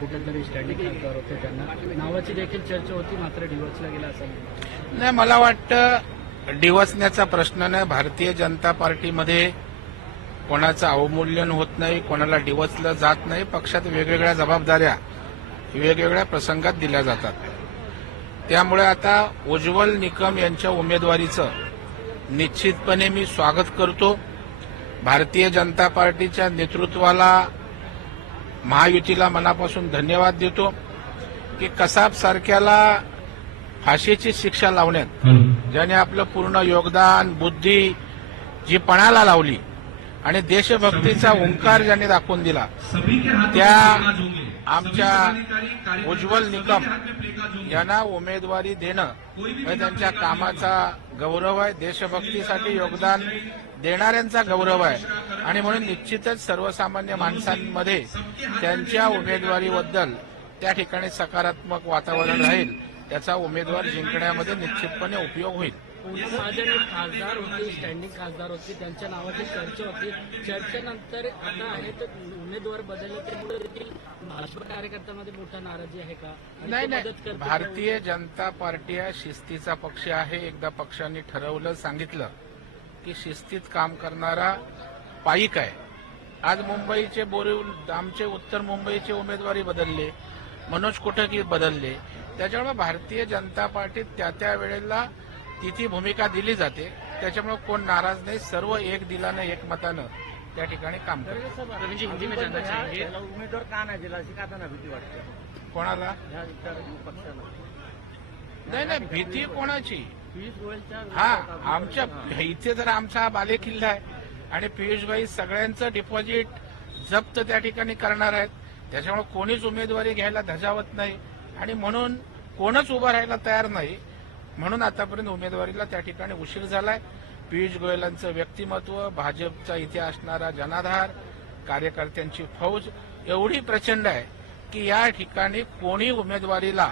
कुठेतरी स्टँडिंग खासदार होते, त्यांना नावाची देखील चर्चा होती, मात्र डिवचला गेला असं नाही. मला वाटतं डिवचण्याचा प्रश्न नाही. भारतीय जनता पार्टीमध्ये कोणाचं अवमूल्यन होत नाही, कोणाला डिवचलं जात नाही. पक्षात वेगवेगळ्या जबाबदाऱ्या वेगवेगळ्या प्रसंगात दिल्या जातात. त्यामुळे आता उज्ज्वल निकम यांच्या उमेदवारीचं निश्चितपणे मी स्वागत करतो. भारतीय जनता पार्टीच्या नेतृत्वाला, महायुतीला मनापासून धन्यवाद देतो की कसाब सारख्याला फाशीची शिक्षा लावण्यात ज्याने आपलं पूर्ण योगदान, बुद्धी जी पणाला लावली आणि देशभक्तीचा ओंकार ज्याने दाखवून दिला, त्या आमच्या उज्ज्वल निकम यांना उमेदवारी देणं हे त्यांच्या कामाचा गौरव आहे, देशभक्तीसाठी योगदान देणाऱ्यांचा गौरव आहे आणि म्हणून निश्चितच सर्वसामान्य माणसांमध्ये त्यांच्या उमेदवारीबद्दल त्या ठिकाणी सकारात्मक वातावरण राहील. त्याचा उमेदवार जिंकण्यामध्ये निश्चितपणे उपयोग होईल. पूनम महाजन एक खासदार होते, स्टँडिंग खासदार होते, त्यांच्या नावाची चर्चा होती. चर्चेनंतर आता आहे तर उमेदवार बदलले त्यामुळे देखील भाजप कार्यकर्त्यांमध्ये मोठा नाराजी आहे का? नाही. भारतीय जनता पार्टी हा शिस्तीचा पक्ष आहे. एकदा पक्षाने ठरवलं, सांगितलं की शिस्तीत काम करणारा पाईक आहे. आज मुंबईचे आमचे उत्तर मुंबईचे उमेदवारी बदलले, मनोज कोटक बदलले. त्याच्यामुळे भारतीय जनता पार्टीत त्या वेळेला ती भूमिका दिली जाते. त्याच्यामुळे कोण नाराज नाही. सर्व एक दिलानं एकमतानं त्या ठिकाणी काम करतात. उमेदवार का नाही दिला अशी का भीती वाटते कोणाला? नाही. भीती कोणाची? हा, आमच्या इथे तर आमचा हा बालेकिल्ला आहे आणि पियुषभाई सगळ्यांचं डिपॉझिट जप्त त्या ठिकाणी करणार आहेत. त्याच्यामुळे कोणीच उमेदवारी घ्यायला धजावत नाही आणि म्हणून कोणच उभं राहायला तयार नाही. म्हणून आतापर्यंत उमेदवारीला त्या ठिकाणी उशीर झालाय. पियुष गोयलांचं व्यक्तिमत्व, भाजपचा इथे असणारा जनाधार, कार्यकर्त्यांची फौज एवढी प्रचंड आहे की या ठिकाणी कोणी उमेदवारीला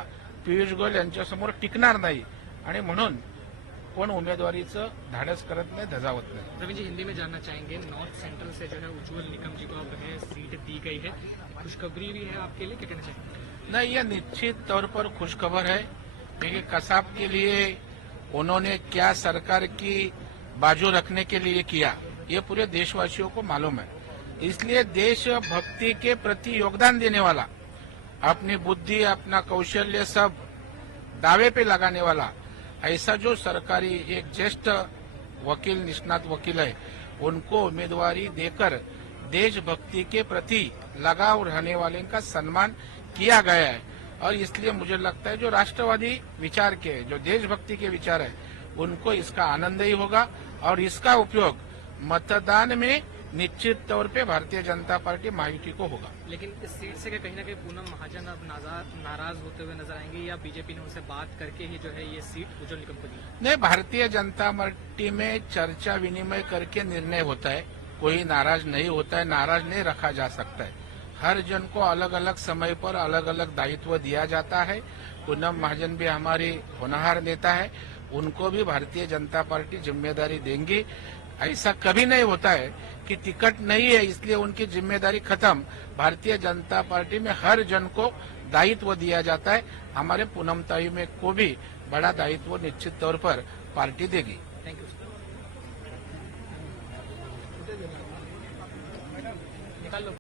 पियुष गोयल यांच्यासमोर टिकणार नाही आणि म्हणून कोण उम्मीदवारीचं धाडस करत नाही, धजावत नाही. रवि जी, हिंदी में जानना चाहेंगे, नॉर्थ सेंट्रल से जो है उज्ज्वल निकम जी को अब है सीट दी गई है, खुशखबरी भी है आपके लिए, क्या कहना चाहेंगे? नहीं, यह निश्चित तौर पर खुशखबर है क्योंकि कसाब के लिए उन्होंने क्या सरकार की बाजू रखने के लिए किया ये पूरे देशवासियों को मालूम है. इसलिए देशभक्ति के प्रति योगदान देने वाला, अपनी बुद्धि, अपना कौशल्य सब दावे पे लगाने वाला ऐसा जो सरकारी एक ज्येष्ठ वकील, निष्णात वकील है, उनको उम्मीदवारी देकर देशभक्ति के प्रति लगाव रहने वाले का सम्मान किया गया है. और इसलिए मुझे लगता है जो राष्ट्रवादी विचार के, जो देशभक्ति के विचार है, उनको इसका आनंद ही होगा और इसका उपयोग मतदान में निश्चित तौर पे भारतीय जनता पार्टी महायुति को होगा. लेकिन इस सीट से कहीं ना कहीं पूनम महाजन अब नाराज होते हुए नजर आएंगे या बीजेपी ने उनसे बात करके ही जो है ये सीट उज्ज्वल निकम को दी? नहीं, भारतीय जनता पार्टी में चर्चा विनिमय करके निर्णय होता है. कोई नाराज नहीं होता है, नाराज नहीं रखा जा सकता है. हर जन को अलग अलग समय पर अलग अलग दायित्व दिया जाता है. पूनम महाजन भी हमारी होनहार नेता है, उनको भी भारतीय जनता पार्टी जिम्मेदारी देंगी. ऐसा कभी नहीं होता है कि टिकट नहीं है इसलिए उनकी जिम्मेदारी खत्म. भारतीय जनता पार्टी में हर जन को दायित्व दिया जाता है. हमारे पूनमताई में को भी बड़ा दायित्व निश्चित तौर पर पार्टी देगी. Thank you.